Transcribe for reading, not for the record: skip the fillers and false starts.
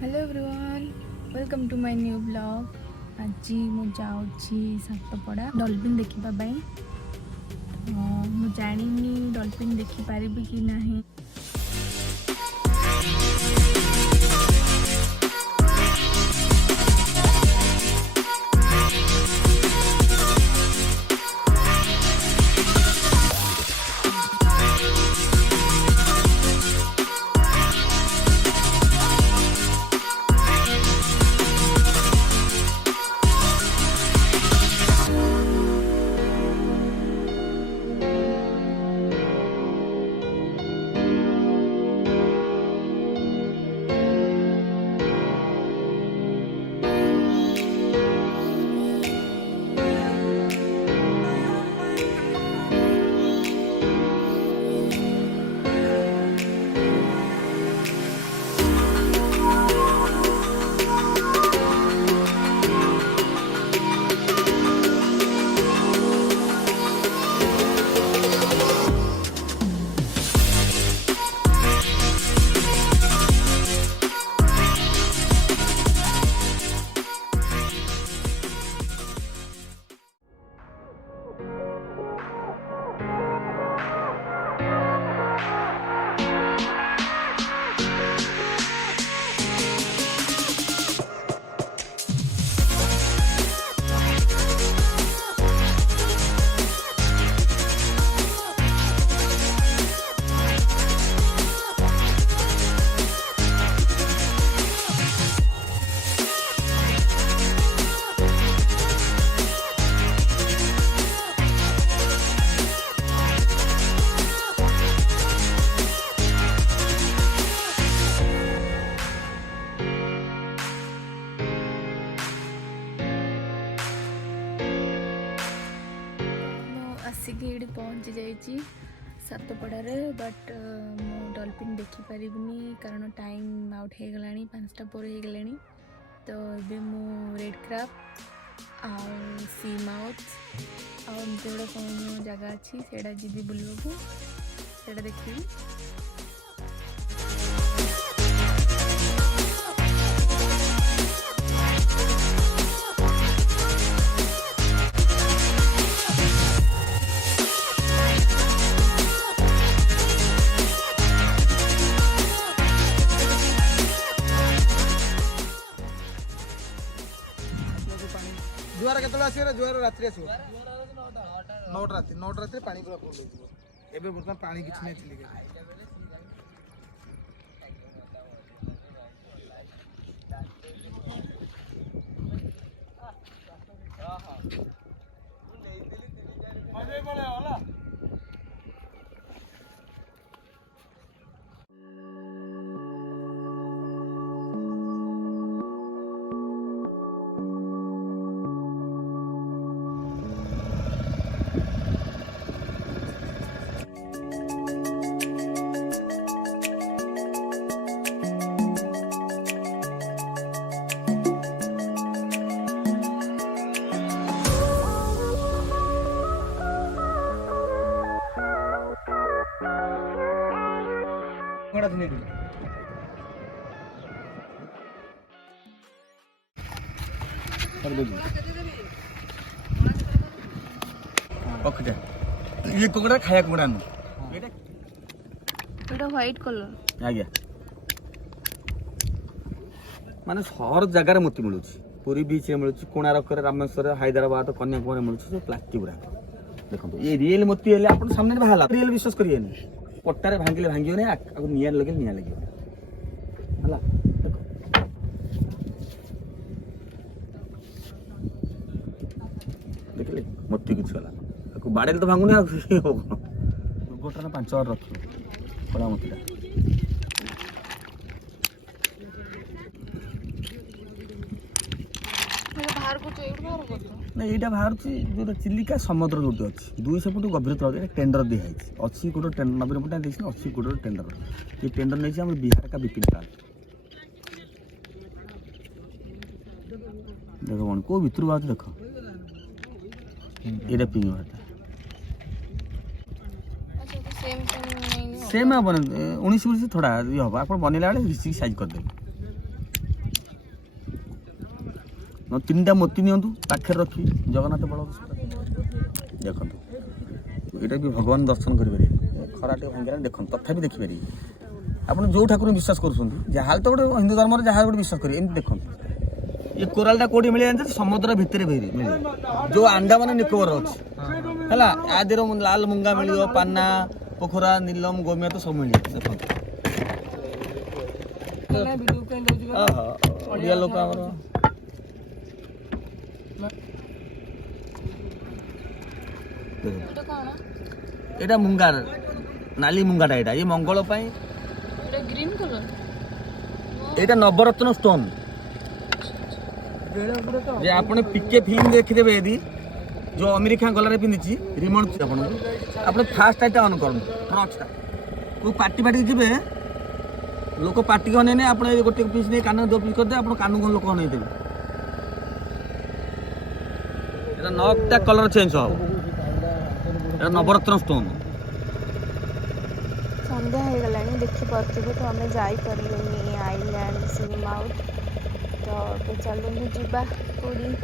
Hello everyone, welcome to my new blog. आज मुझे सातपड़ा dolphin देखा जानी डॉल्फिन देखिपारि कि नहीं। आसिक ये पहुँची जाइए सातपड़े बट मु डॉल्फिन देखिपारि कारण टाइम आउट हो गला 5टा पर हो गला। तो ये मु रेड क्राफ्ट आ सी माउथ आमती गोटे कौन जगह अच्छी से जी बुलवाक से देखी। जुआर के आसो जुआर रात्रि आसो 9टा राति पानी पूरा फुल हो बर्तमान पानी किसी नहीं चिलिका ये कुकड़ा खाया कुकड़ा व्हाइट कलर आज्ञा माने सहर जगार मोती मिलूँ पुरी बीच मिलूँ कोणार्क रामेश्वर हैदराबाद कन्याकुमारी मिलूँ प्लास्टिक गुरा देखो ये रियल मोती है आप सामने बाहर रियल विश्वास करेंगे पट्टारे भांगिले भांगे आगे निआ लगे निआ लगे है देखिए मोती कुछ गला बाड़े तो भांगुनी दुर्घटना 5 बार रख कड़ा मोतीटा ना यहाँ बाहर जो चिलिका समुद्र जो अच्छी 200 फुट गभीर टेंडर दिखाई अच्छी गोटे 90 फुट देखिए 80 फुट टेंडर ये टेंडर नहीं आम बिहार का बिपिन पाल देख कौन कौ भर बाहर देख ये पिंग बाहर सेम हम 19 थोड़ा ये हम आप बनला बेले रिस्क साइज करदे तीन मोती नियंतु पाखे रखी जगन्नाथ बलभद्र देखो यहाँ भी भगवान दर्शन करेंगे खरा टे भांगे देखो तथापि देखिपारे आप जो ठाकुर विश्वास कर जहाँ तो गोटे हिंदू धर्म जहाँ गोटे विश्वास करेंगे एमती देखो ये कोरालटा कौटी मिले जानते समुद्र भितर मिले जो अंडमान निकोबर अच्छी है आदि लाल मुंगा मिल पाना पोखरा नीलम गोमिया तो सब मिले देखो ओडिया लोक एटा मुंगार नाली मुंगाटा एटा ये मंगल पाई ग्रीन कलर एटा नवरत्न स्टोन जे आपने पीके फिल्म देखिदेबे यदि जो अमेरिका गलारे पिंदिची रिमोट आपने फास्ट एटा ऑन करन ट्रक्सटा को पार्टी पार्टी जिबे लोक पार्टी को ने आपने गोटे पीस ने कान दो पीस कर दे आपन कान को लोक नै देबे एटा नकटा कलर चेंज हो एटा नवरत्न स्टोन संध्या हो गला देखिपे तो आम जापर आईलैंड सिनेमा आउट तो चलू जीवा पूरी